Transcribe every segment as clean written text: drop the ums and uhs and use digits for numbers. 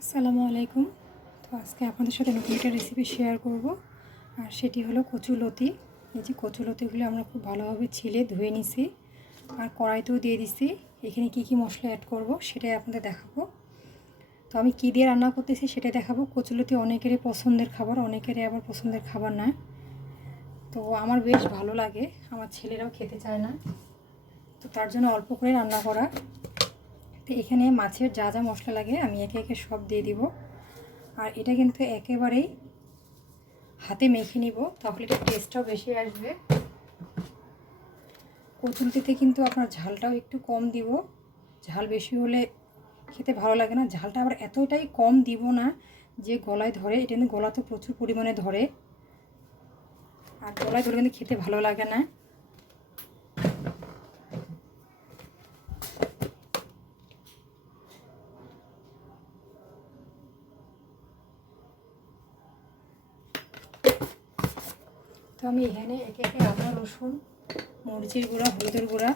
আসসালামু আলাইকুম। তো আজকে আপনাদের সাথে নতুন একটা রেসিপি শেয়ার করব, আর সেটি হলো কচুলতি। এই যে কচুলতিগুলো আমরা খুব ভালোভাবে ছিলে ধুয়ে নিছি, আর কড়াইতেও দিয়ে দিছি। এখানে কি কি মশলা অ্যাড করব সেটাই আপনাদের দেখাবো। তো আমি কি দিয়ে রান্না করতেছি সেটাই দেখাবো। কচুলতি অনেকেরই পছন্দের খাবার, অনেকেরই আবার পছন্দের খাবার না। তো আমার বেশ ভালো লাগে, আমার ছেলেরাও খেতে চায় না, তো তার জন্য অল্প করে রান্না করা। তো এখানে মাছের যা যা মশলা লাগে আমি একে একে সব দিয়ে দিব। আর এটা কিন্তু একেবারেই হাতে মেখে নিব, তাহলে এটা টেস্টটাও বেশি আসবে। কচুলতিতে কিন্তু আপনার ঝালটাও একটু কম দিব, ঝাল বেশি হলে খেতে ভালো লাগে না। ঝালটা আবার এতটাই কম দিব না যে গলায় ধরে, এটা কিন্তু গলা তো প্রচুর পরিমাণে ধরে, আর গলায় ধরে কিন্তু খেতে ভালো লাগে না। তো আমি এখানে একে একে আদা, রসুন, মরিচের গুঁড়া, হলুদের গুঁড়া,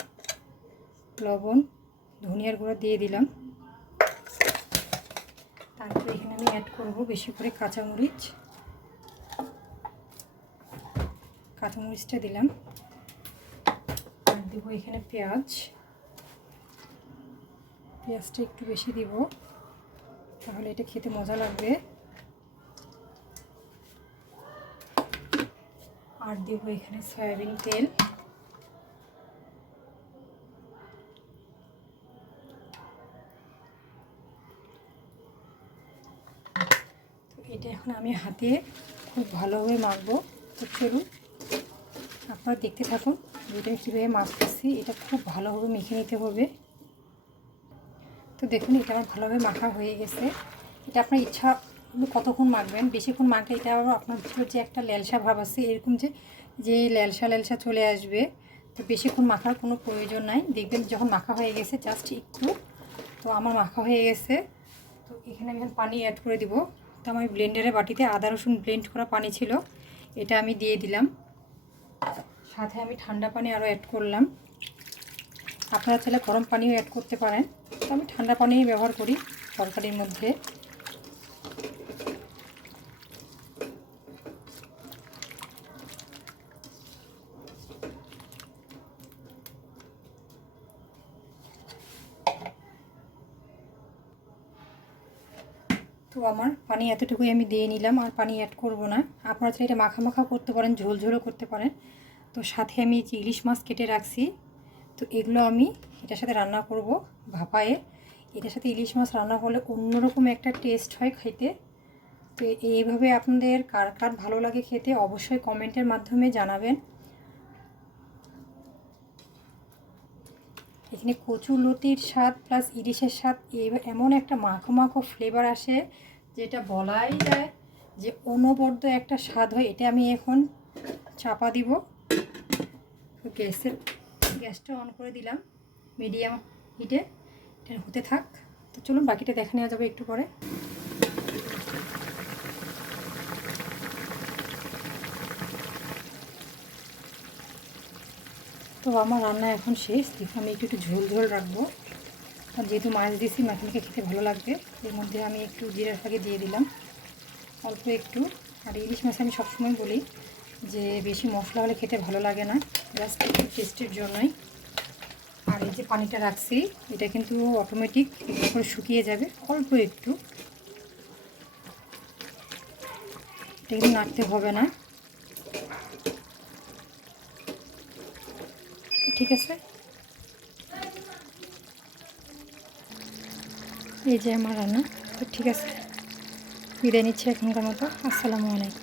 লবণ, ধনিয়ার গুঁড়া দিয়ে দিলাম। তারপরে এখানে আমি অ্যাড করব বেশি করে কাঁচামরিচটা দিলাম। আর দেবো এখানে পেঁয়াজটা একটু বেশি দিব, তাহলে এটা খেতে মজা লাগবে। আর দেবো এখানে সয়াবিন তেল। তো এটা এখন আমি হাতে খুব ভালোভাবে মাখবো। তো চলুন আপনারা দেখতে থাকুন এটা কীভাবে মাখতেছি। এটা খুব ভালোভাবে মেখে নিতে হবে। তো দেখুন এটা আমার ভালোভাবে মাখা হয়ে গেছে। এটা আপনার ইচ্ছা কতক্ষণ মাখবেন, বেশিক্ষণ মাখলে এটা আবার আপনার ভিতর যে একটা ল্যালসা ভাব আছে, এরকম যে ল্যালসা চলে আসবে। তো বেশিক্ষণ মাখার কোনো প্রয়োজন নাই। দেখবেন যখন মাখা হয়ে গেছে জাস্ট একটু। তো আমার মাখা হয়ে গেছে। তো এখানে আমি পানি অ্যাড করে দিব। তো আমার ব্লেন্ডারের বাটিতে আদা রসুন ব্লেন্ড করা পানি ছিল, এটা আমি দিয়ে দিলাম। সাথে আমি ঠান্ডা পানি আরও অ্যাড করলাম। আপনারা চাইলে গরম পানিও অ্যাড করতে পারেন, তো আমি ঠান্ডা পানি ব্যবহার করি তরকারির মধ্যে। তো আমার পানি এতটুকুই আমি দিয়ে নিলাম, আর পানি অ্যাড করব না। আপনারা চাইলে এটা মাখা মাখা করতে পারেন, ঝোল ঝোলও করতে পারেন। তো সাথে আমি যে ইলিশ মাছ কেটে রাখছি, তো এগুলো আমি এটার সাথে রান্না করব ভাপায়ে। এটার সাথে ইলিশ মাছ রান্না করলে অন্যরকম একটা টেস্ট হয় খেতে। তো এইভাবে আপনাদের কার কার ভালো লাগে খেতে অবশ্যই কমেন্টের মাধ্যমে জানাবেন। এখানে কচুলতির স্বাদ প্লাস ইলিশের স্বাদ এমন একটা মাখো মাখো ফ্লেভার আসে, যেটা বলাই যায় যে অনবদ্য একটা স্বাদ হয়। এটা আমি এখন চাপা দিব। গ্যাসটা অন করে দিলাম মিডিয়াম হিটে, এটা হতে থাক। তো চলুন বাকিটা দেখে নেওয়া যাবে একটু পরে। তো আমার রান্না এখন শেষ। দেখুন আমি একটু ঝোল ঝোল রাখবো, আর যেহেতু মাছ দিয়েছি মাছগুলোকে খেতে ভালো লাগবে। এর মধ্যে আমি একটু জিরার ফাঁকি দিয়ে দিলাম অল্প একটু। আর ইলিশ মাছ আমি সবসময় বলি যে বেশি মশলা হলে খেতে ভালো লাগে না, জাস্ট একটু টেস্টের জন্যই। আর এই যে পানিটা রাখছি এটা কিন্তু অটোমেটিক একটু করে শুকিয়ে যাবে, অল্প একটু। এটা কিন্তু নাড়তে হবে না, ঠিক আছে। এই যে আমার রান্না। তো ঠিক আছে, বিদায় নিচ্ছি এখনকার মতো। আসসালামু আলাইকুম।